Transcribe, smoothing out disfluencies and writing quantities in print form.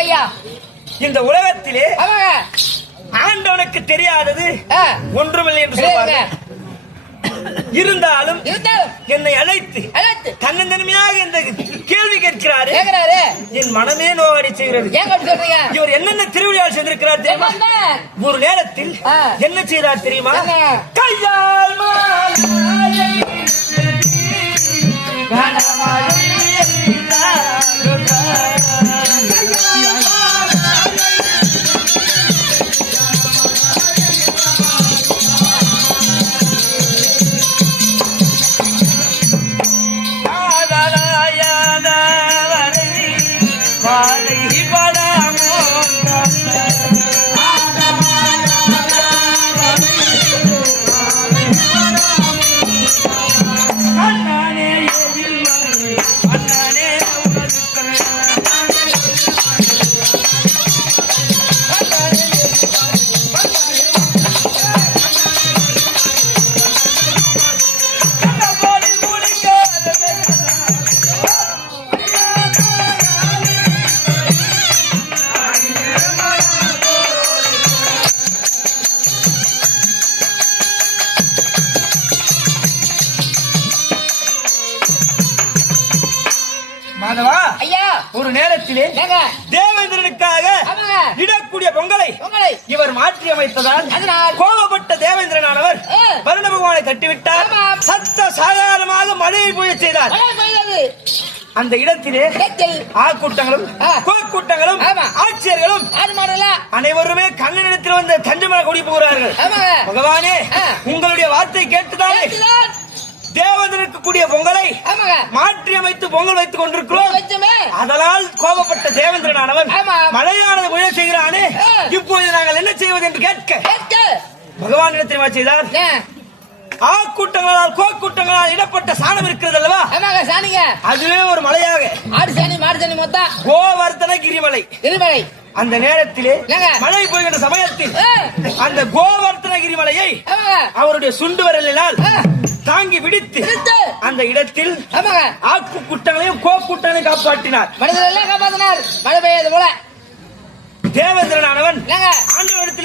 சொல்லுங்க ஐயா. இந்த உலகத்திலே ஆமாங்க. ஆண்டவனுக்கு தெரியாதது ஒன்றுமில்லை என்று சொல்வாங்க. இருந்தாலும் என்னை அழைத்து தன்னந்தன்மையாக இந்த கேள்வி கேட்கிறாரு. என் மனமே நோவடி செய்கிறது. இவர் என்னென்ன திருவிழாவில் செய்திருக்கிறார் தெரியுமா? ஒரு நேரத்தில் என்ன செய்தார் தெரியுமா? கையால் ஒரு நேரத்திலே தேவேந்திரனுக்காக இடக்கூடிய பொங்கலை இவர் மாற்றி அமைத்ததால் கோபப்பட்ட தேவேந்திரனானவர் வருண பகவானை தட்டிவிட்டார். சத்த சாதாரணமாக மழையை பொழிய செய்தார். அந்த இடத்திலே ஆக்கூட்டங்களும் கோக்கூட்டங்களும் ஆட்சியர்களும் அனைவருமே கண்ணனிடத்தில் வந்து தஞ்சமன குடி போகிறார்கள். பகவானே, உங்களுடைய வார்த்தை கேட்டுதானே தேவதற்கு கூடிய பொங்கலை மாற்றி அமைத்து பொங்கல் வைத்துக் கொண்டிருக்கிறோம். அதனால் கோபப்பட்ட தேவேந்திரனானவன் மழையானது முயற்சி செய்கிறானே, இப்பொழுது நாங்கள் என்ன செய்வது என்று கேட்க பகவான் இடத்தில் செய்தார். ஆக்கூட்டங்களால் கோக்கூட்டங்களால் இடப்பட்ட சாணம் இருக்கிறது அல்லவா? அதுவே ஒரு மலையாக கோவர்த்தன கிரிமலை. அந்த நேரத்திலே மழை போகின்ற சமயத்தில் அந்த கோவர்த்தனகிரி மலையை அவருடைய சுண்டு வரலினால் தாங்கி விடுத்து அந்த இடத்தில் ஆக்கு கூட்டங்களையும் கோக்கூட்டங்களையும் காப்பாற்றினார். மனிதர்கள் காப்பாற்றினார். மழை பெய்யாது போல தேவேந்திரனானவன் ஆண்டவரிடத்தில்